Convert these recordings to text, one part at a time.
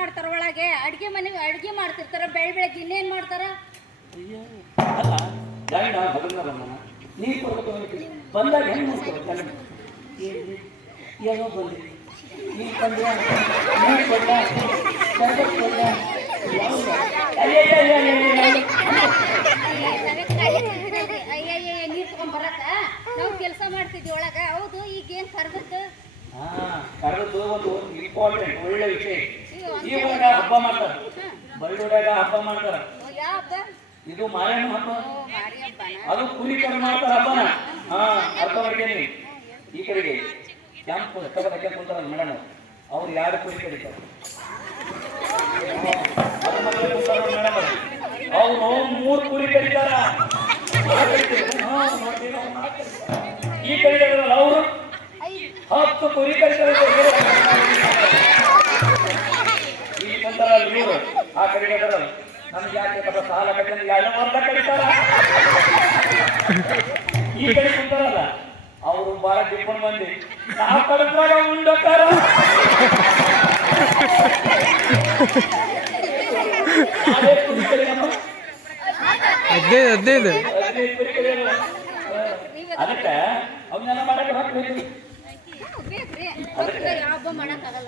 ಮಾಡ್ತಾರ ಒಳಗೆ ಅಡ್ಗೆ ಮನೆ ಅಡ್ಗೆ ಮಾಡ್ತಿರ್ತಾರ ಬೆಳಗ್ಗೆ ಇನ್ನೇನ್ ಮಾಡ್ತಾರ ಅಲ್ಲ ಗಂಡ ಮಗನ ಬಂದನ ನೀರು ಕೊಡ್ಬೇಕು ಬಂದಾಗ ಹೆಂಗೆ ಮಾಡ್ತಾರೆ ಏನೋ ಬಂದು ನೀರು ಬಂದ ನೀರು ಕೊಡ್ಲ ಶರಬತ್ ಕೊಡ್ಲ ನೀರ್ ತಗೊಂಡ್ ಬರಕ ನಾವು ಕೆಲಸ ಮಾಡ್ತಿದ್ವಿ ಒಳಗ ಹೌದು ಈಗೇನ್ ಕರ್ದತ್ತು ಕರೆದು ಒಂದು ಇಂಪಾರ್ಟೆಂಟ್ ಒಳ್ಳೆ ವಿಷಯ ಇವಾಗ ಹಬ್ಬ ಮಾಡ್ತಾರ ಬಳ್ಳೂರಾಗ ಹಬ್ಬ ಮಾಡ್ತಾರ ಯಾವ ಹಬ್ಬ ಇದು ಮಾರಮ್ಮ ಹಬ್ಬ ಮಾರಿ ಹಬ್ಬನ ಅದು ಕುರಿ ಕರ್ ಮಾಡ್ತಾರ ಹಬ್ಬನ ಅರ್ಥ ಮಾಡ್ತೀನಿ ಈ ಕಡೆಗೆ ಕ್ಯಾಂಪ್ ಕೆಂಪ್ ಕುಂತಾರ ಮೇಡಮ್ ಅವ್ರು ಯಾರು ಕುರಿ ಕಡಿತಾರೆ ಮೇಡಮ್ ಅವ್ರು 3 ಕುರಿ ಕಡಿತಾರ ಈ ಕಡೆ ಅವರು 10 ಕುರಿ ಕಡಿತಾರೆ ಈ ಕುಂತಾರ ಇವರು ಆ ಕಡೆಗೆ ಬರಲ್ಲ ನಮ್ಗೆ ಯಾಕೆ ಬರ ಸಾಲ ಕಟ್ಟಿದ್ರೆ 2 ವರ್ಷ ಕಡಿತಾರ ಈ ಕಡೆ ಕುಂತಾರಲ್ಲ ಅವರು ಬಾಳ ಡಿಫ್ರೆಂಟ್ ಮಂದಿ ನಾವು ಕಡಿದ್ರಾಗ ಉಂಡಕ್ಕಾರ ಅದಕ್ಕೆ ಅವನ್ನೆಲ್ಲ ಮಾಡಕ್ಕೆ ಹಾಕ್ಬೇಕು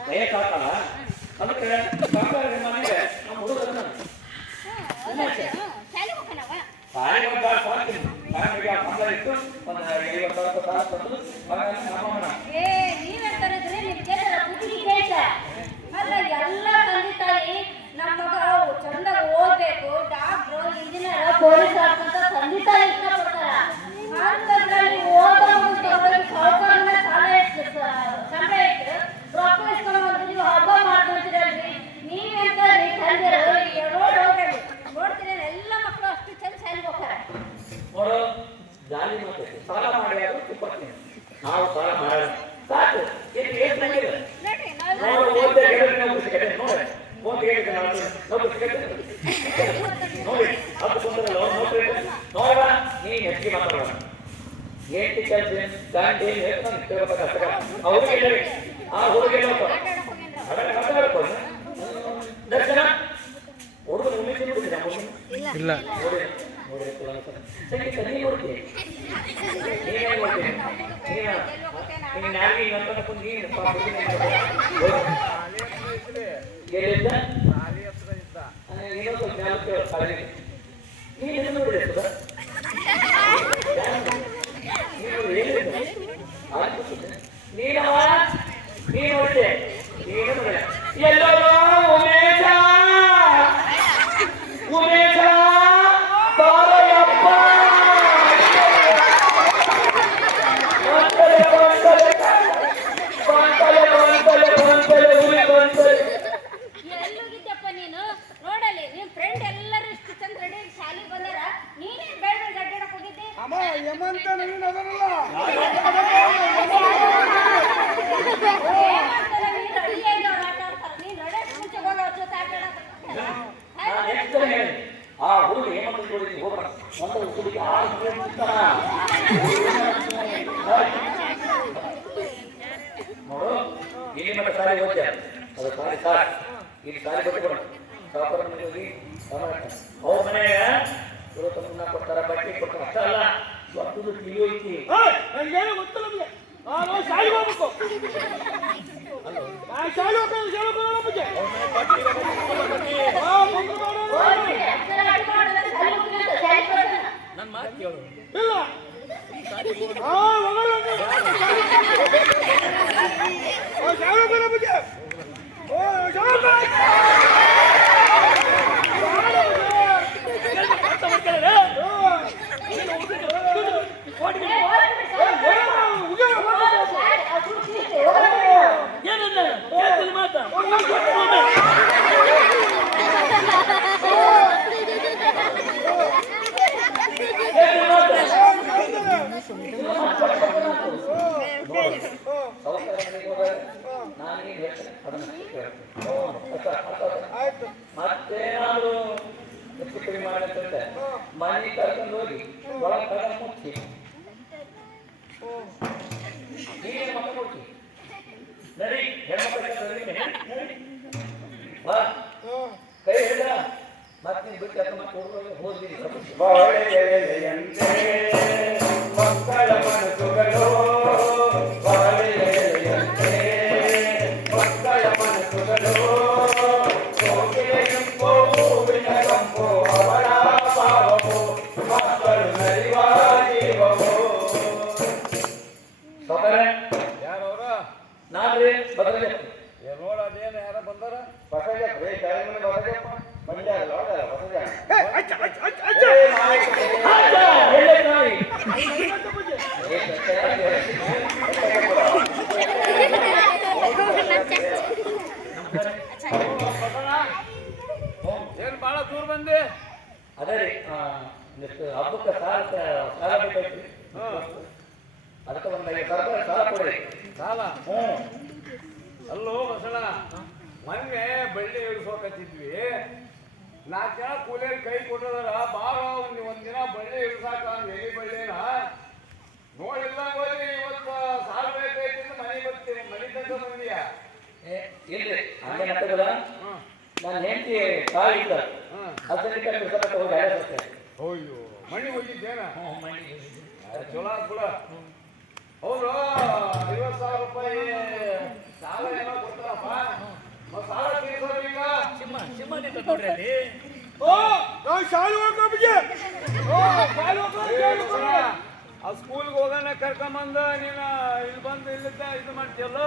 ಬೇಕಾಗಲ್ಲ ಅದಕ್ಕೆ ಮನೆಗೆ ನಮ್ಮ ಹುಡುಗರನ್ನ ಎಲ್ಲ ತಂದೆ ತಾಯಿ ನಮ್ಮ ಮಗ ಚಂದಾಗ ಓದ್ಬೇಕು ಡಾಕ್ಟ್ರು ಇಂಜಿನಿಯರ್ ಪೊಲೀಸ್ ಅಂತ ತಂದೆ ತಾಯಿ ಇಷ್ಟಪಡ್ತಾರ ಅಂತದ್ರಲ್ಲಿ ಓದೋರ್ನ ಸಾಲ ಇಟ್ಟು ಸಂಬಳ ಇಟ್ಟು ರೊಕ್ಕ ಇಸ್ಕೊಂಡು ಬಂದು ನೀವು ಹಬ್ಬ ಮಾಡ್ಕೊಳ್ತೀರಲ್ರಿ ನೀವೆಂತ ನೋಡ್ತೀರ ಎಲ್ಲ ಮಕ್ಕಳು ಅಷ್ಟು ಚಂದ ಶಾಲೆಗೆ ಹೋಗ್ತಾರೆ ನೋಡು ಜಾಲಿ ಮಾತೈತಿ ಸಾಲ ಮಾಡಿ ನಾವು ಸಾಲ ಮಾಡೋಣ ಸಾಕು ನೀನ್ ಹೆಚ್ಚಿಗೆ ಮಾತಾಡೋಣ ಏಂಟಿ ಕೆಲಸ ಅವ್ರಿಗೆ ಆ ಹುಡುಗ ದರ್ಶನ ಹುಡುಗನ ಉಮೇಶ್ ನೋಡಿದ್ರೆ ಇಲ್ಲ ಸಂಗೀತ ನೀ ನೋಡ್ತೀವಿ ನೀನೇ ನೋಡ್ತೀನಿ ನೀನು ನಾಲ್ಗೆ ಅಂತ ನೀನು ಎಲ್ಲಿದ್ದ ಏನೋ ಸ್ವಲ್ಪ ನೀನು ನೋಡಿದೆ ನೀನವ ನೀನು ನೋಡಿದೆ ನೀನು ನೋಡಿದೆ ಎಲ್ಲರೂ ಉಮೇಶ ಉಮೇಶ ಬಾರಯ್ಯಪ್ಪ ಎಲ್ಲೋಗಿದ್ದಪ್ಪ ನೀನು ನೋಡಲಿ ನಿಮ್ ಫ್ರೆಂಡ್ ಎಲ್ಲರೂ ಇಷ್ಟು ಚಂದ ರೆಡಿ ಶಾಲೆಗೆ ಬಂದಾರ ನೀನೇ ಬೇಡ ಅಡ್ಡಾಡಕ್ ಹೋಗಿದ್ದೆ ಅಮ್ಮ ಯಮಂತ ನವೀನ್ ಅದರಲ್ಲ ಆ ಹುಡುಗ ಹೇಮಂತ ಜೋಡಿ ಹೋಗೋಣ ಒಂದು ಹುಡುಗಿ ನೋಡು ಇಲ್ಲಿ ಮತ್ತೆ ಸಾರಿ ಹೋಗ್ತೇವೆ ಅದು ಸಾರಿ ಸಾರ್ ಇಲ್ಲಿ ಸಾರಿ ಬಿಟ್ಟುಕೊಡ ಸಾಪರ ಮನೆ ಹೋಗಿ ಅವ್ರ ಮನೆಯ ಇವತ್ತನ್ನ ಕೊಡ್ತಾರ ಬಟ್ಟೆ ಕೊಡ್ತಾರ ಅಷ್ಟ ಅಲ್ಲ ದೊಡ್ಡದು ತಿಳಿಯೋ ಐತಿ ನನಗೇನು ಗೊತ್ತಿಲ್ಲ ನಮಗೆ ನಾನು ಶಾಲೆಗೆ ಹೋಗ್ಬೇಕು ನಾನು ಶಾಲೆ ಹೋಗ್ಬೇಕು ನನ್ನ ಮಾತು ಕೇಳು ಇಲ್ಲ ಮತ್ತೇನಾದ್ರು ಹೆಚ್ಚು ಕಡಿಮೆ ಮಾಡಂತೆ ಮನೆ ಕರ್ಕೊಂಡು ಹೋಗಿ ಒಳಗೆ ಕರ್ಕೊಂಡು ಮುಚ್ಚಿ ನೀನು ಮಕ್ಕ ಕೊಡ್ತಿ ನಡಿ ಹೆಣ್ಮಕ್ಳ ಬಾಳೆ ಎಲೆಯಂತೆ ಮಕ್ಕಳ ಮನಸ್ಸುಗಳು ಬಾಳೆ ಎಲೆಯಂತೆ ಮಕ್ಕಳ ಮನಸ್ಸುಗಳು ಕೋಗಿಲೆ ಕೆಂಪು ಹೂವಿನ ಕಂಪು ಅವರ ಭಾವವು ಮಕ್ಕಳು ನಲಿವ ಜೀವವು. ಸಾವುಕಾರ ಯಾರವ್ರ ನಾನ್ರಿ ಬದಲಾಗ ನೋಡ ಅದೇನು ಯಾರ ಬಂದಾರ ಬಸಜಪ್ಪ ರೀ ಕಾರ್ಯಕ್ರಮ ಬಸಜಪ್ಪ ಮಂಡ್ಯ ಅಲ್ಲ ಬಸಜ ಏನ್ ಬಾಳ ದೂರ ಬಂದೆ ಅದೇ ರೀ ಹಬ್ಬಕ್ಕೆ ಸಾಲ ಬೇಕಾಯ್ತು ಅದಕ್ಕೆ ಒಂದು 5,000 ಸಾಲ ಕೊಡ್ರಿ. ಸಾಲ ಹ್ಞೂ ಅಲ್ಲೋ ಬಸಣ ಮೊನ್ನೆ ಬಳ್ಳಿ ಇಳಿಸೋಕತ್ತಿದ್ವಿ 4 ಜನ ಕೂಲಿಯರ್ ಕೈ ಕೊಟ್ಟದಾರ ಬಾರ ಒಂದಿನ ಬಳ್ಳಿ ಇಳಿಸಾಕ ಎಲಿ ಬಳ್ಳಿನ ನೋಡಿಲ್ಲ ಹೋಗಿ ಇವತ್ತು ಸಾಲ ಬೇಕಾಯ್ತು ಮನೆ ಬರ್ತೀನಿ ಮನೆ ತನಕ ಬಂದಿಯಾ ಇಲ್ರಿ ಹಂಗೆ ನಟ್ಟಗಲ್ಲ ನಾನು ಹೆಂಡತಿ ಕಾಳು ಇದ್ದ ಅದಕ್ಕೆ ಹೋಗಿ ಆಡೋದಕ್ಕೆ ಅಯ್ಯೋ ಮಣ್ಣಿ ಹೋಗಿದ್ದೇನ ಹ್ಞೂ ಮಾಡಿ ಚಲೋ ಆತ್ ಬಿಡ ಹೌದು 50,000 ರೂಪಾಯಿ ಸಾಲ ಏನೋ ಕೊಡ್ತಾರಪ್ಪ ಮತ್ತ್ ಸಾಲ ತೀರ್ಸೋದೀಗ ಸಿಂಹ ನೋಡ್ರಿ ಅಲ್ಲಿ ಓ ನಾವು ಶಾಲೆ ಹೋಗ್ಬಿಗೆ ಓ ಶಾಲೆ ಹೋಗ್ಬಿಗೆ ಆ ಸ್ಕೂಲ್ಗೆ ಹೋಗೋಣ ಕರ್ಕೊಂಬಂದ ನೀನು ಇಲ್ಲಿ ಬಂದು ಇಲ್ಲಿದ್ದ ಇದು ಮಾಡ್ತೀಯಲ್ಲ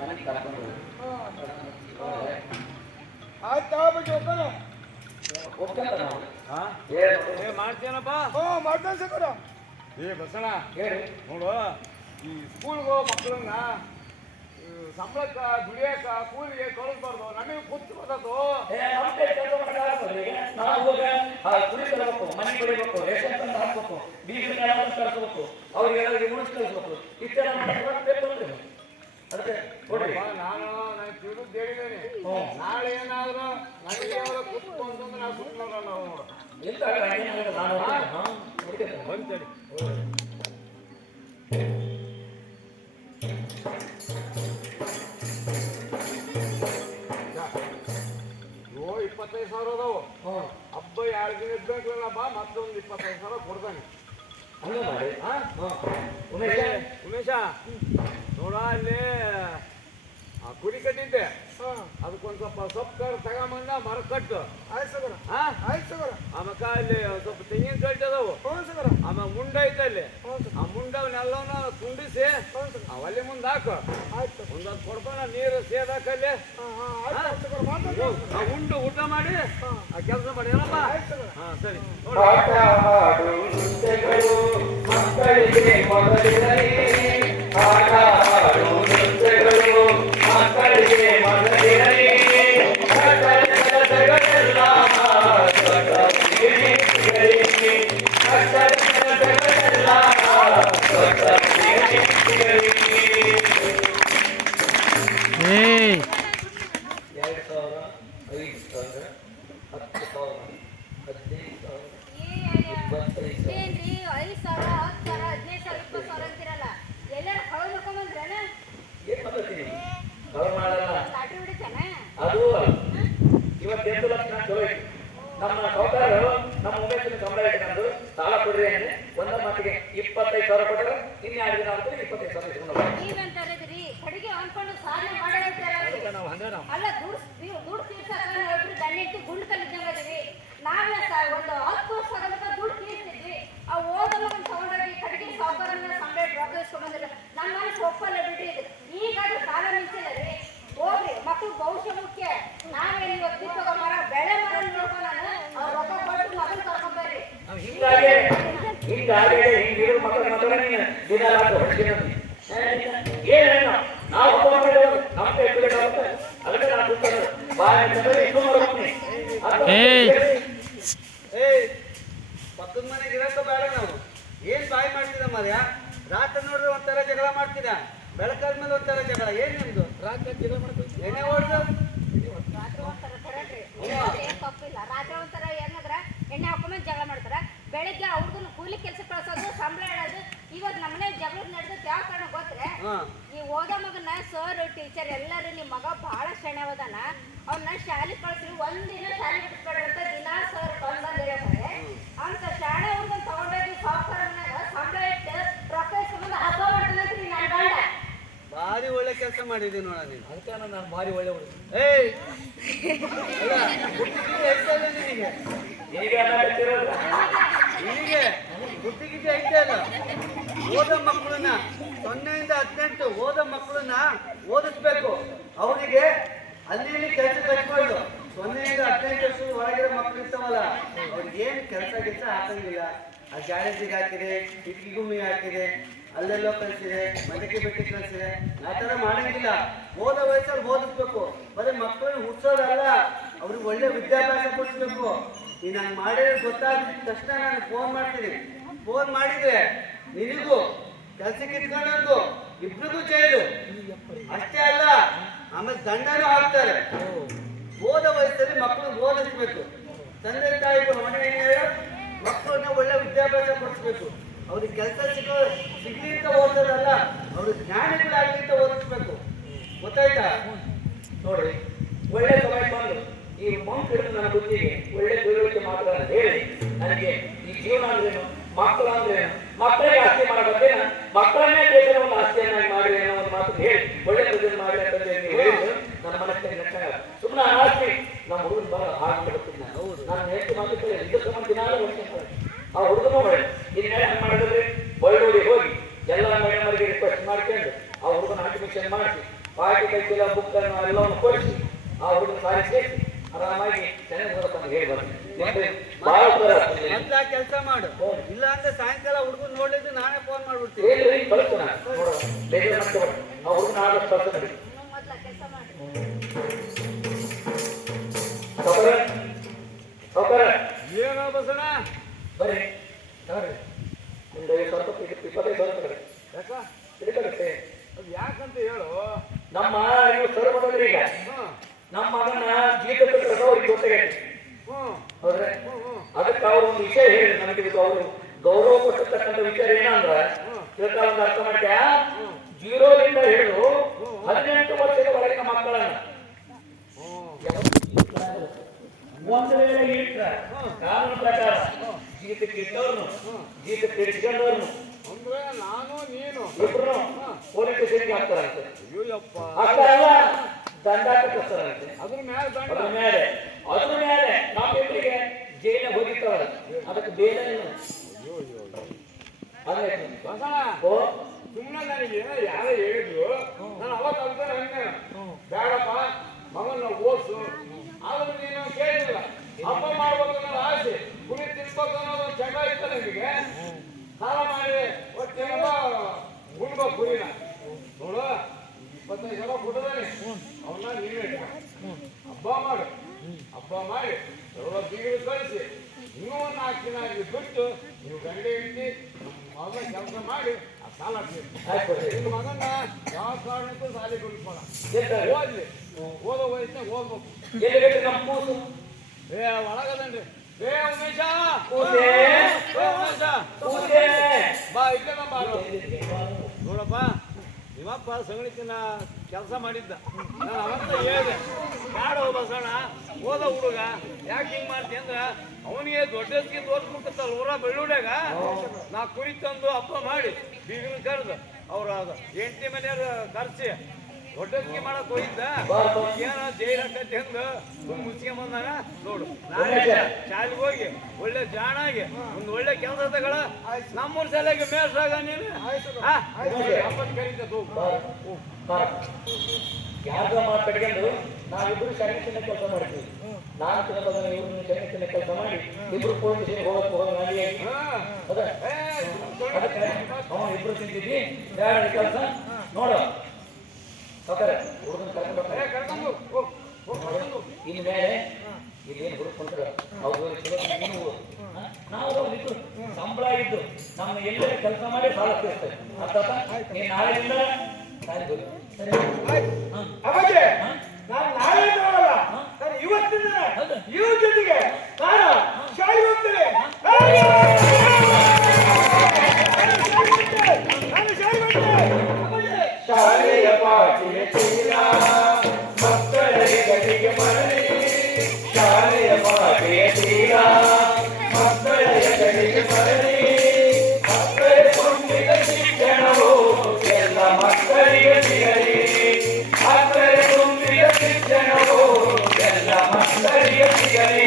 ಮನೆಗೆ ಕರ್ಕೊಂಡು ಆಯ್ತಾ ಬಗ್ಗೆ ಹೋಗೋಣ ಹೋಗ್ತಂತ ನಾವು ಹಾ ಹೇಳಿ ಮಾಡ್ತೀನಪ್ಪ ಓ ಮಾಡ್ತಾನೆ ಸಕರ ಏ ಬಸಣ ಹೇಳಿ ನೋಡು ಈ ಸ್ಕೂಲ್ಗೆ ಹೋಗೋ ಮಕ್ಕಳನ್ನ ಸಂಬಳಕ್ಕ ದುಡಿಯಕ್ಕ ಕೂಲಿಗೆ ಕಳಿಸ್ಬಾರ್ದು ನಮಗೆ ಕುತ್ತು ಬರ್ತದು ನಾವು ಹೋಗ ಕುರಿ ತರಬೇಕು ಮನೆ ಬೆಳಿಬೇಕು ರೇಷನ್ ತಂದು ಹಾಕ್ಬೇಕು ಬೀಗ ಕಳಿಸ್ಬೇಕು ಅವ್ರಿಗೆ ಉಳಿಸ್ ಕಳಿಸ್ಬೇಕು ಇಷ್ಟೆಲ್ಲ ಬೇಕು ಅಂದ್ರೆ ಅದಕ್ಕೆ ಕೊಡ್ರಿ ನಾನು ತಿಳಿದು ಹೇಳಿದ್ದೇನೆ ನಾಳೆ ಏನಾದ್ರು ನನಗೆ ಅವರ ಕುತ್ತು ಅಂತಂದ್ರೆ ನಾವು ಸುಮ್ಮನೆ ನಾವು ನೋಡು ಎಂತ ನಾನು ಬಂತೇಳಿ ಯೋ 25,000 ಅದಾವು ಹಬ್ಬ 2 ದಿನ ಇದ್ದಂಕ್ಲಲ್ಲ ಬಾ ಮತ್ತೊಂದು 25,000 ಕೊಡ್ತಾನೆ ಹಂಗ ಮಾಡಿ ಹಾ ಉಮೇಶ ನೋಡ ಅಲ್ಲಿ ಆ ಕುರಿ ಕಟ್ಟಿದ್ದೆ ಅದಕ್ಕೊಂದು ಸ್ವಲ್ಪ ಸೊಪ್ಪು ತಗೊಂಬಂದ ಮರ ಕಟ್ಟು ಆಯ್ತು ಸಕರ ಹಾ ಆಯ್ತು ಸಕರ ಆಮೇಕ ಅಲ್ಲಿ ಸ್ವಲ್ಪ ತೆಂಗಿನ ಕಟ್ಟಿ ಅದಾವು ಹ್ಞೂ ಸಕರ ಆಮೇಲೆ ಮುಂಡ ಐತೆ ಅಲ್ಲಿ ಆ ಮುಂಡವನ್ನೆಲ್ಲವನ್ನ ತುಂಡಿಸಿ ಆ ಒಲೆ ಮುಂದೆ ಹಾಕು ಆಯ್ತು ಒಂದೊಂದು ಕೊಡ್ತಾನ ನೀರು ಸೇದಾಕಲ್ಲಿ ಆಯ್ತು ಸಕರ ಮಾತಾಡಿ ಆ ಉಂಡು ಊಟ ಮಾಡಿ ಆ ಕೆಲಸ ಮಾಡಿ ಏನಪ್ಪ ಹಾ ಸರಿ ನೋಡು ಆಟ ಆಡು ನೃತ್ಯಗಳು ಮಕ್ಕಳಿಗೆ ಮೊದಲಿರಲಿ ಆಟ ಆಡು ನೃತ್ಯಗಳು ಮಕ್ಕಳಿಗೆ ಮೊದಲಿರಲಿ ಸಕಲ ಕೆಲಸಗಳೆಲ್ಲ ಸಿಗಲಿ ಸಕಲ ಕೆಲಸಗಳೆಲ್ಲ ಸಿಗಲಿ 2,000 5,000 10,000 15,000 25,000 ಏನ್ರಿ 5,000 10,000 15,000 20,000 ಅಂತಿರಲ್ಲ ಎಲ್ಲಾರು ಕಳು ಮಾಡ್ಕೊಂಬಂದ್ರೇನ ಏನ್ ಮಾತಾಡ್ತೀನಿ ಕವರ್ ಮಾಡಲ್ಲ ಲಾಟ್ರಿ ಹೊಡಿತಾನೆ ಅದು ಇವತ್ತು 8 ಲಕ್ಷ ಚಲೋ ಐತಿ ನಮ್ಮ ಸೌಕರ್ಯರು ನಮ್ಮ ಉಮೇಶನ ಸಂಬಳ ಇಟ್ಕೊಂಡು ಸಾಲ ಕೊಡ್ರಿ ಅಂದ್ರೆ ಒಂದ ಮಾತಿಗೆ 25,000 ಕೊಟ್ಟರೆ ಇನ್ನು 2 ದಿನ ಆಗ್ತದೆ 25,000 ಇಟ್ಕೊಂಡು ನೀವಂತಾರದ್ರಿ ಕಡೆಗೆ ಅನ್ಕೊಂಡು ಸಾಧನೆ ಮಾಡಿರ್ತಾರೆ ನಾವು ಹಂಗ ನಾವು ಅಲ್ಲ ದುಡ್ಡು ತೀರ್ಸಕ ನಾವಿಬ್ರು ದಂಡಿಟ್ಟು ಗುಂಡು ಕಲ್ಲಿದ್ದಂಗ ಅದೀವಿ ನಾವೇ ಒಂದು 10 ವರ್ಷ ಆಗಲಕ್ಕ ದುಡ್ಡು ತೀರ್ಸಿದ್ವಿ ಆ ಓದಲ್ಲ ಒಂದು ತಗೊಂಡೋಗಿ ಕಡೆಗೆ ಸಾವುಕಾರನ್ನ ಸಂಬಳ ರೊಕ್ಕ ಇಸ್ಕೊಂಡ್ಬಂದಿಲ್ಲ ನಮ್ಮ ಮನಸ್ಸು ಒಪ್ಪಲ್ಲ ಬಿಡ್ರಿ ಇದು ಈಗಾದ್ರೂ ಕಾಲ ನಿಲ್ಸಿಲ್ಲ ರೀ ಹೋಗ್ರಿ ಮಕ್ಕಳು ಭವಿಷ್ಯ ಮುಖ್ಯ ನಾವೇನು ಇವತ್ತು ಕಿತ್ತೋಗ ಮರ ಬೆಳೆ ಮರ ನೋಡ್ಕೊಂಡು ಅವ್ರ ರೊಕ್ಕ ಕೊಟ್ಟು ಮಗನ ಕರ್ಕೊಂಡ್ಬರ್ರಿ ಹಿಂಗಾಗಿ ಹಿಂಗಿರೋ ಮಕ್ಕಳು ಮಾತ್ರ ನೀನು ದಿನ ಹೊಡ್ತೀನಿ ಏನೇನು ನಾವು ನಮ್ಮ ಅದಕ್ಕೆ ನಾನು ಪಕ್ಕದ ಮನೆಗೆ ಇರಕ್ಕ ಬೇಡ ನಾವು ಏನ್ ಬಾಯಿ ಮಾಡ್ತಿದ್ದ ಮರ್ಯ ರಾತ್ರಿ ನೋಡ್ರಿ ಒಂಥರ ಜಗಳ ಮಾಡ್ತಿದ್ದ ಬೆಳಕಾದ್ಮೇಲೆ ಒಂಥರ ಜಗಳ ಏನ್ ನಿಮ್ದು ರಾತ್ರಿ ಜಗಳ ಮಾಡ್ತೀವಿ ಎಣ್ಣೆ ಹೊಡೆದು ರಾತ್ರಿ ಒಂಥರ ತರಡ್ರಿ ಏನ್ ತಪ್ಪಿಲ್ಲ ರಾತ್ರಿ ಒಂಥರ ಏನಾದ್ರ ಎಣ್ಣೆ ಹಾಕೊಂಡ್ ಜಗಳ ಮಾಡ್ತಾರ ಬೆಳಿಗ್ಗೆ ಅವ್ರಿಗೂ ಕೂಲಿ ಕೆಲಸ ಕಳ್ಸೋದು ಸಂಬಳ ಇಡೋದು ಇವತ್ತು ನಮ್ಮನೆ ಜಗಳ ನಡೆದಕ್ಕೆ ಯಾವ ಕಾರಣ ಗೊತ್ತರೆ ಹಾ. ಈ ಓದೋ ಮಗನ ಸರ್ ಟೀಚರ್ ಎಲ್ಲರೂ ನಿಮ್ಮ ಮಗ ಬಹಳ ಶಣವದಾನ ಅವ್ನ ಶಾಲೆ ಕಳ್ಸಿ ಒಂದಿನ ಶಾಲೆ ಬಿಟ್ಕೊಡ್ರಿ ಅಂತ ದಿನಾ ಸರ್ ಬಂದ್ ಹೇಳ್ತಾರೆ ಅಂತ ಶಾಣೆ ಹುಡುಗನ್ ತಗೊಂಡೋಗಿ ಸಾಫ್ಟ್ವೇರ್ ಸಂಬಳ ಇಟ್ಟು ರೊಕ್ಕ ಇಸ್ಕೊಂಡ್ ಹಬ್ಬ ಮಾಡ್ತಾನಂತ ನನ್ನ ಗಂಡ. ಭಾರಿ ಒಳ್ಳೆ ಕೆಲಸ ಮಾಡಿದ್ದೀನಿ ನೋಡ ನೀನು. ಅದಕ್ಕೆ ನಾನು ಭಾರಿ ಒಳ್ಳೆ ಹುಡುಗ. ಏಯ್ ಅಲ್ಲ, ಬುದ್ಧಿಗಿದ್ದೆ ಐತೆ ಅಲ್ಲ ನಿನಗೆ? ನಿನಗೆ ಬುದ್ಧಿಗಿದ್ದೆ ಐತೆ ಅಲ್ಲ? ಓದೋ ಮಕ್ಕಳನ್ನ 0 ಇಂದ 18 ಓದೋ ಮಕ್ಕಳನ್ನ ಓದಿಸ್ಬೇಕು. ಅವರಿಗೆ ಅಲ್ಲಿ ಕೆಲಸ ಕಟ್ಕೊಂಡು 0 ಇಂದ 18 ವರ್ಷದ ಒಳಗಿರೋ ಮಕ್ಕಳು ಇರ್ತಾವಲ್ಲ, ಅವ್ರಿಗೆ ಏನು ಕೆಲಸ ಹಾಕಂಗಿಲ್ಲ. ಆ ಜಾಲೇಜಿಗೆ ಹಾಕಿದೆ, ಇಟ್ಗಿ ಗುಮ್ಮಿ ಹಾಕಿದೆ, ಅಲ್ಲೆಲ್ಲೋ ಕಳಿಸಿದೆ, ಮದಕ್ಕೆ ಬೆಟ್ಟಿ ಕಳಿಸಿದೆ, ಆ ಥರ ಮಾಡಂಗಿಲ್ಲ. ಓದೋ ವಯಸ್ಸಲ್ಲಿ ಓದಿಸ್ಬೇಕು. ಬರೀ ಮಕ್ಕಳನ್ನ ಹುಡ್ಸೋದಲ್ಲ, ಅವ್ರಿಗೆ ಒಳ್ಳೆ ವಿದ್ಯಾಭ್ಯಾಸ ಕೊಡಿಸ್ಬೇಕು. ನೀನು ನಾನು ಮಾಡಿದ್ರೆ ಗೊತ್ತಾದ ತಕ್ಷಣ ನಾನು ಫೋನ್ ಮಾಡ್ತೀನಿ. ಫೋನ್ ಮಾಡಿದ್ರೆ ನಿನಗೂ ಕೆಲಸಕ್ಕೆ ಇಟ್ಕೊಳ್ಳೋದು ಇಬ್ರಿಗೂ ಜೈಲು. ಅಷ್ಟೇ ಅಲ್ಲ, ಆಮೇಲೆ ದಂಡನೂ ಹಾಕ್ತಾರೆ. ಓದೋ ವಯಸ್ಸಲ್ಲಿ ಮಕ್ಕಳು ಓದಿಸ್ಬೇಕು. ತಂದೆ ತಾಯಿಗಳು ಮಕ್ಕಳನ್ನ ಒಳ್ಳೆ ವಿದ್ಯಾಭ್ಯಾಸ ಕೊಡಿಸ್ಬೇಕು. ಅವ್ರಿಗೆ ಕೆಲಸ ಸಿಗ್ಲಿ ಅಂತ ಓದೋದಲ್ಲ, ಅವ್ರಿಗೆ ಜ್ಞಾನಿಗಳಾಗಲಿ ಅಂತ ಓದಿಸ್ಬೇಕು. ಗೊತ್ತಾಯ್ತಾ? ನೋಡ್ರಿ, ಒಳ್ಳೆ ಸಮಯ ಬಂದು ಈ ಮಕ್ಕಳು ನನ್ನ ಬುದ್ಧಿಗೆ ಒಳ್ಳೆ ತಿಳುವಳಿಕೆ ಮಾತ್ರ ಹೇಳಿ ನನಗೆ ಈ ಜೀವನ ಅಂದ್ರೇನು, ಮಕ್ಕಳು ಅಂದ್ರೇನು, ಮಕ್ಕಳಿಗೆ ಆಸ್ತಿ ಮಾಡೋದೇನ, ಮಕ್ಕಳನ್ನೇ ದೇಶದ ಒಂದು ಆಸ್ತಿಯನ್ನಾಗಿ ಮಾಡಿ ಏನೋ ಒಂದು ಮಾತು ಹೇಳಿ ಒಳ್ಳೆ ಪ್ರಜೆ ಮಾಡಿ ಅಂತಂದ್ರೆ ನೀವು ಹೇಳಿದ್ರು ನನ್ನ ಮನಸ್ಸಿಗೆ ನಚ್ಚಾಗಲ್ಲ. ಸುಮ್ಮನೆ ಆಸ್ತಿ ನಮ್ಮ ಹುಡುಗನ ಬರ ಹಾಗೆ ಬರ್ತೀನಿ ನಾನು. ನಾನು ಹೆಚ್ಚು ಮಾತು ಕೇಳಿ ಇದಕ್ಕೆ ಸಂಬಂಧ ದಿನಾಲು ಹೊಡ್ಕೊಂತಾರೆ. ಆ ಹುಡುಗನೂ ಮಾಡಿ ಇನ್ಮೇಲೆ ಹಂಗೆ ಮಾಡಿದ್ರೆ ಬಳ್ಳೋಡಿ ಹೋಗಿ ಎಲ್ಲ ಮೇಡಮರಿಗೆ ರಿಕ್ವೆಸ್ಟ್ ಮಾಡ್ಕೊಂಡು ಆ ಹುಡುಗನ ಅಡ್ಮಿಷನ್ ಮಾಡಿಸಿ ಪಾರ್ಟಿ ಕೈಕೆಲ್ಲ ಬುಕ್ಕನ್ನು ಎಲ್ಲವನ್ನು ಕೊಡಿಸಿ ಆ ಹುಡುಗನ ಸಾರಿ ಸೇರಿಸಿ ಆರಾಮಾಗಿ ಚೆನ್ನಾಗಿ ಓದಕ್ಕಂತ ಹೇಳಿ ಬರ್ತೀನಿ. ಬಹಳ ಮೊದ್ಲು ಆ ಕೆಲಸ ಮಾಡು. ಇಲ್ಲ ಅಂದ್ರೆ ಸಾಯಂಕಾಲ ಹುಡುಗನ್ ನೋಡಿದ್ರೆ ನಾನೇ ಫೋನ್ ಮಾಡ್ಬಿಡ್ತೀನಿ. ಹೇಳಿ ಕಳಿಸ್ತು ನಾನು ನೋಡುವ ಬೇಗ ಮಾಡ್ಕೊಂಡು ಆ ಹುಡುಗನ ಆದಷ್ಟು ಕಳ್ಸ್ತೀನಿ. ನೀವು ಮೊದ್ಲ ಕೆಲಸ ಮಾಡಿ. ಸೌಕರ್ಯ ಏನೋ ಬಸಣ ಬರ್ರಿ ನೋಡ್ರಿ ನಿಮ್ದು 25,000 ರೂಪಾಯಿ ಯಾಕ ಹಿಡಿತಗುತ್ತೆ. ಅದು ಯಾಕಂತ ಹೇಳು. ನಮ್ಮ ನೀವು ಸರ್ ಬಂದ್ರಿ ಈಗ ಹ್ಮ್ ನಮ್ಮ ಮಗನ ಜೀತ ಅವ್ರಿಗೆ ಗೊತ್ತಾಗೈತಿ. ಹ್ಮ್ ಹೌದ್ರೆ ಹ್ಮ್ ಅದಕ್ಕೆ ಅವ್ರು ಒಂದು ವಿಷಯ ಹೇಳಿ ನನಗೆ ಇದು ಅವರು ಗೌರವ ಕೊಟ್ಟಿರ್ತಕ್ಕಂಥ ವಿಚಾರ ಏನಂದ್ರ ಇದಕ್ಕೆ ಒಂದು ಅರ್ಥ ಮಾಡ್ಕ 0ರಿಂದ ಹಿಡಿದು 18 ವರ್ಷದ ಒಳಗಿನ ಮಕ್ಕಳನ್ನ ಒಂದು ವೇಳೆ ಇಟ್ರ ಕಾನೂನು ಪ್ರಕಾರ ಜೀತಕ್ಕೆ ಇಟ್ಟವ್ರನ್ನು ಜೀತಕ್ಕೆ ಇಟ್ಕೊಂಡವ್ರನ್ನು ಅಂದ್ರೆ ನಾನು ನೀನು ಇಬ್ರು ಪೊಲೀಸ್ ಸ್ಟೇಷನ್ಗೆ ಹಾಕ್ತಾರಂತೆ. ಅಯ್ಯೋಯಪ್ಪ, ಹಾಕ್ತಾರಲ್ಲ ದಂಡ ಕಟ್ಟಿಸ್ತಾರಂತೆ. ಅದ್ರ ಮೇಲೆ ದಂಡ. ಅದ್ರ ಮೇಲೆ ನಾವಿಬ್ಬರಿಗೆ ಜೈಲಿಗೆ ಹೋಗಿರ್ತಾರ. ಅದಕ್ಕೆ ಬೇರೆ ಬಸಣ ಓ ಸುಮ್ಮನೆ ನನಗೆ ಯಾರೋ ಹೇಳಿದ್ರು, ನಾನು ಅವಾಗ ಅಂತಾನೆ ಹಂಗೆ ಬೇಡಪ್ಪ ಮಗನ ಓದಿಸು. ಆದ್ರೆ ನೀನು ಕೇಳಿಲ್ಲ. ಹಬ್ಬ ಮಾಡ್ಬೇಕು ಅನ್ನೋದು ಆಸೆ, ಕುರಿ ತಿನ್ಬೇಕು ಅನ್ನೋದು ಒಂದು ಚಟ ಇತ್ತು ನಿಮಗೆ. ಸಾಲ ಮಾಡಿ ಒಟ್ಟೆಲ್ಲ ಗುಡ್ಬೇಕು ಕುರಿನ. ನೋಡು 25,000 ಕೊಟ್ಟದಾನೆ, ಅವನ್ನ ನೀವೇ ಹಬ್ಬ ಮಾಡು. ಹಬ್ಬ ಮಾಡಿ ಎಲ್ಲ ಬೀಗರು ಕಳಿಸಿ ಇನ್ನೂ ಒಂದು 4 ದಿನ ಆಗಿ ಬಿಟ್ಟು ನೀವು ಗಂಡೆ ಇಟ್ಟು ನಮ್ಮ ಮಗ ಕೆಲಸ ಮಾಡಿ ಆ ಸಾಲ ನಿಮ್ಮ ಮಗನ್ನ ಯಾವ ಕಾರಣಕ್ಕೂ ಸಾಲಿ ಕೊಡಿಸ್ಬೇಡ. ಓದ್ಲಿ, ಓದೋ ವಯಸ್ಸಿನಾಗ ಓದ್ಬೇಕು. ಒಳಗದನ್ರಿ ಉಮೇಶ ಬಾ ಇಲ್ಲೇ ಬಾರು. ನೋಡಪ್ಪ, ನಿಮ್ಮಪ್ಪ ಸಂಗಣಿಕಿನ ಕೆಲಸ ಮಾಡಿದ್ದ. ನಾನು ಅವಂತ ಹೇಳಿದೆ, ಕಾಡು ಬಸಣ್ಣ ಓದೋ ಹುಡುಗ ಯಾಕೆ ಹಿಂಗೆ ಮಾಡ್ತೀನಿ ಅಂದ್ರೆ ಅವನಿಗೆ ದೊಡ್ಡಸ್ಗೆ ತೋರಿಸ್ಬಿಟ್ಟಲ್ಲ ಊರ ಬೆಳ್ಳುಡ್ಯಾಗ. ನಾ ಕುರಿ ತಂದು ಹಬ್ಬ ಮಾಡಿ ಬೀಗನ ಕರೆದು ಅವ್ರ ಹೆಂಡತಿ ಮನೆಯವ್ರ ಕರ್ಸಿ ದೊಡ್ಡಸ್ಗೆ ಮಾಡಕ್ ಹೋಗಿದ್ದ. ಏನೋ ಜೈಲ್ ಹಾಕತ್ತೆ ಹೆಂಗ ಮುಚ್ಕೊಂಡ್ ಬಂದಾಗ ನೋಡು, ನಾಳೆ ಶಾಲೆಗೆ ಹೋಗಿ ಒಳ್ಳೆ ಜಾಣಾಗಿ ಒಂದು ಒಳ್ಳೆ ಕೆಲಸ ತಗೊಳ. ನಮ್ಮೂರ್ ಶಾಲೆಗೆ ಮೇಷ್ಟ್ರಾಗ ನೀನು ಹಬ್ಬದ ಕರೀತ ಯಾವ್ದೋ ಮಾತಾಡ್ಕೊಂಡು ನಾವಿಬ್ರು ಸೈನಿಕನ ಕೆಲಸ ಮಾಡ್ತೀವಿ. ನಾನು ತಿನ್ನೋದ ಇವ್ರು ಸೈನಿಕನ ಕೆಲಸ ಮಾಡಿ ಇಬ್ರು ಪೊಲೀಸ್ ಹೋಗಕ್ಕೆ ಹೋಗೋದು ಅವನು ಇಬ್ರು ತಿಂತಿದ್ವಿ ಬೇಡ ಕೆಲಸ ನೋಡು. ಹುಡುಗನ ಕರ್ಕೊಂಡು ಇನ್ಮೇಲೆ ಇಲ್ಲೇನು ಹುಡುಕೊಂಡ್ರೆ ಅವ್ರು ನಾವು ಸಂಬಳ ಇದ್ದು ನಮ್ಮ ಎಲ್ಲರ ಕೆಲಸ ಮಾಡಿ ಸಾಲ ತೀರ್ತೇವೆ. ಅರ್ಥ ನೀನು ನಾಳೆಯಿಂದ ಅಪ್ಪಾಜಿ, ನಾನು ನಾಳೆ ನೋಡಲ್ಲ, ನಾನು ಇವತ್ತಿನ ಇವ್ರ ಜೊತೆಗೆ ನಾನು ಶಾಲೆಗೆ ಹೋಗ್ತೇನೆ. ನಾನು ಶಾಲೆಗೆ ಹೋಗ್ತೇನೆ. ಅಪ್ಪಾಜಿ ಮಾತೆಯ ತೀರ ಮಕ್ಕಳ ಹೆಗಲಿಗೆ ಮರಳಿ ಶಾಲೆಯ ಮಾತೆಯ ತೀರ ಮಕ್ಕಳ ಹೆಗಲಿಗೆ ಮರಳಿ ಮಕ್ಕಳ ತುಂಬಿದ ಶಿಕ್ಷಣವು ಎಲ್ಲ ಮಕ್ಕಳಿಗೆ ಸಿಗಲಿ ಮಕ್ಕಳ ತುಂಬಿದ ಶಿಕ್ಷಣವು ಎಲ್ಲ ಮಕ್ಕಳಿಗೆ ಸಿಗಲಿ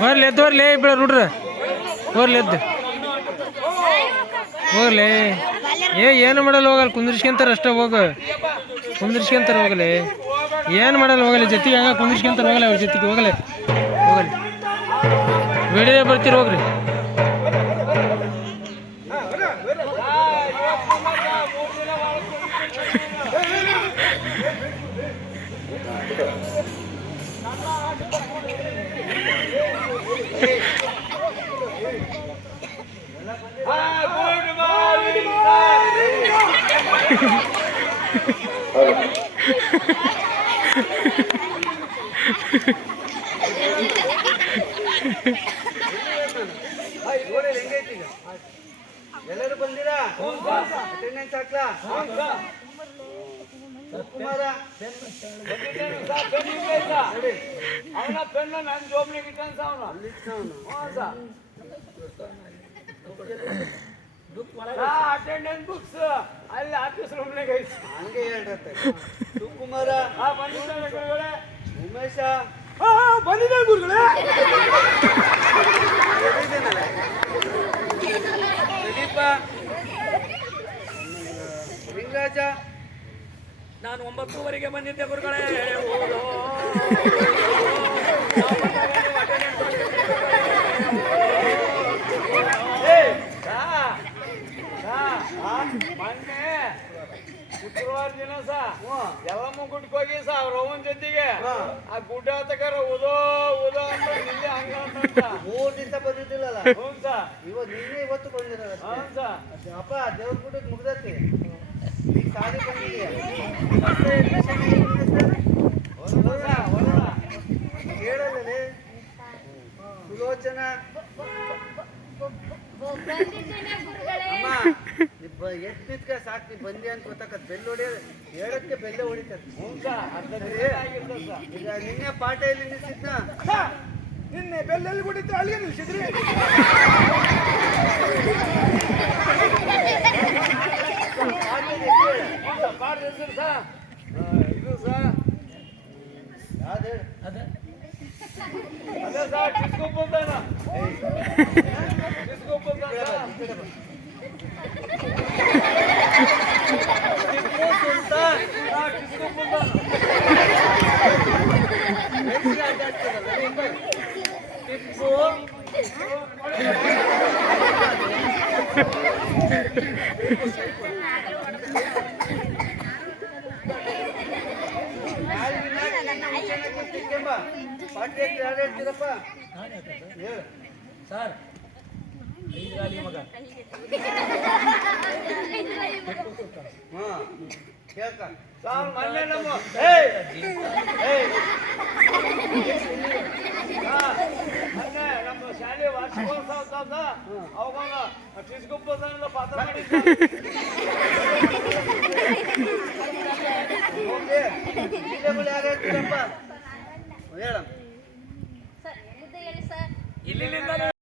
ಬರ್ಲಿ ಎದ್ದು ಬರ್ಲಿ ಇಬ್ಬರು ನೋಡ್ರಿ ಬರ್ಲಿ ಎದ್ದು ಹೋಗ್ಲಿ ಏನು ಮಾಡಲ್ಲ ಹೋಗಲ್ಲ ಕುಂದಿರ್ಸ್ಕೊಂತಾರ ಅಷ್ಟೇ ಕುಂದಿರ್ಸ್ಕೊಂತಾರ ಹೋಗಲಿ ಏನು ಮಾಡಲ್ಲ ಹೋಗಲಿ ಜೊತೆಗೆ ಹಂಗ ಕುಂದಿರ್ಸ್ಕೊಂತಾರ ಹೋಗಲ್ಲ ಅವ್ರ ಜೊತೆಗೆ ಹೋಗಲಿ ವಿಡಿಯೋ ಬರ್ತೀರಿ ಹೋಗ್ರಿ ಎಲ್ಲರೂ ಬಂದಿರಾ ಅಟೆಂಡೆನ್ಸ್ ಹಾಕ್ಲಾ ಕುಮಾರ ಅವನ ಪೆನ್ನು ನನ್ನ ಜೋಬ್ನಿಗೆ ಇಟ್ಟಾನ ಅಟೆಂಡೆನ್ಸ್ ಬುಕ್ಸ್ ಅಲ್ಲಿ ಆಫೀಸ್ ರೂಮ್ನಾಗ ಐತಿ ಹಂಗೆ ಹೇಳ್ರತ್ತೆ ಕುಮಾರ ಬಂದಿದ್ದಾನೆ ಉಮೇಶ ಬಂದಿದೆ ಗುರುಗಳೇ ಪ್ರದೀಪ ಲಿಂಗರಾಜ ನಾನು 9:00ವರೆಗೆ ಬಂದಿದ್ದೆ ಗುರುಗಳೇ ಮೊನ್ನೆ ಶುಕ್ರವಾರ ದಿನ ಎಲ್ಲ ಗುಡ್ಡಕ್ಕೆ ಹೋಗಿ ರವನ್ ಜೊತೆಗೆ ಆ ಗುಡ್ಡ ಹತ್ತಕಾರ ಉದೋ ಅಂತ ನಿನ್ನೆ ಹಂಗ 3 ದಿವಸ ಬಂದಿದ್ದಿಲ್ಲಲ್ಲ ಹ್ಞೂ ನಿನ್ನೆ ಇವತ್ತು ಬಂದಿರಲ್ಲ ಅಪ್ಪ ದೇವ್ರ ಗುಡ್ಡಕ್ಕೆ ಮುಗ್ದತಿ ಈ ಸಾಲಿ ಬಂದಿದೆಯಾ ಹೇಳಲ್ಲೇ ಸುಲೋಚನಾ ಅಮ್ಮ ಎತ್ತಿದ್ಕ ಸಾಕು ನೀ ಬಂದಿ ಅಂತ ಗೊತ್ತಾಕತ್ ಬೆಲ್ಲ ಹೊಡಿಯೋದು ಹೇಳಕ್ಕೆ ಬೆಲ್ಲ ಹೊಡಿತದೆ ಈಗ ನಿನ್ನೆ ಪಾಠ ಎಲ್ಲಿ ನಿಲ್ಸಿದ್ನ ನಿನ್ನೆ ಬೆಲ್ಲೆಲ್ಲಿ ಕುಡಿತು ಅಲ್ಲಿಗೆ ನಿಲ್ಸಿದ್ರಿ ಇದು ಸರ್ ಯಾವ್ದು ಅದೇ ಸರ್ ಟಿಸ್ಕೋ ಬಂದಾನ ಟಿಸ್ಕೋ ಬಂದಾನ ಪಾಠ ಯಾರು ಹೇಳ್ತೀರಪ್ಪ ಹೇಳು ಸರ್ ಮಗ ಹಾ ಕೇಳ್ಕ ಸರ್ ಮೊನ್ನೆ ನಮ್ಮ ಮೊನ್ನೆ ನಮ್ಮ ಶಾಲೆ ವಾರ್ಷಿಕೋತ್ಸವ ಅವಾಗ ಟಿಸ್ಗುಪ್ಪದ ಪಾತ್ರ ಮಾಡಿದ್ದ ಹೋಗಿ ಯಾರು ಹೇಳ್ತೀರಪ್ಪ ಹೇಳ ಸರ್ ಎಲ್ಲಿದ್ದ ಹೇಳಿ ಸರ್ ಇಲ್ಲಿ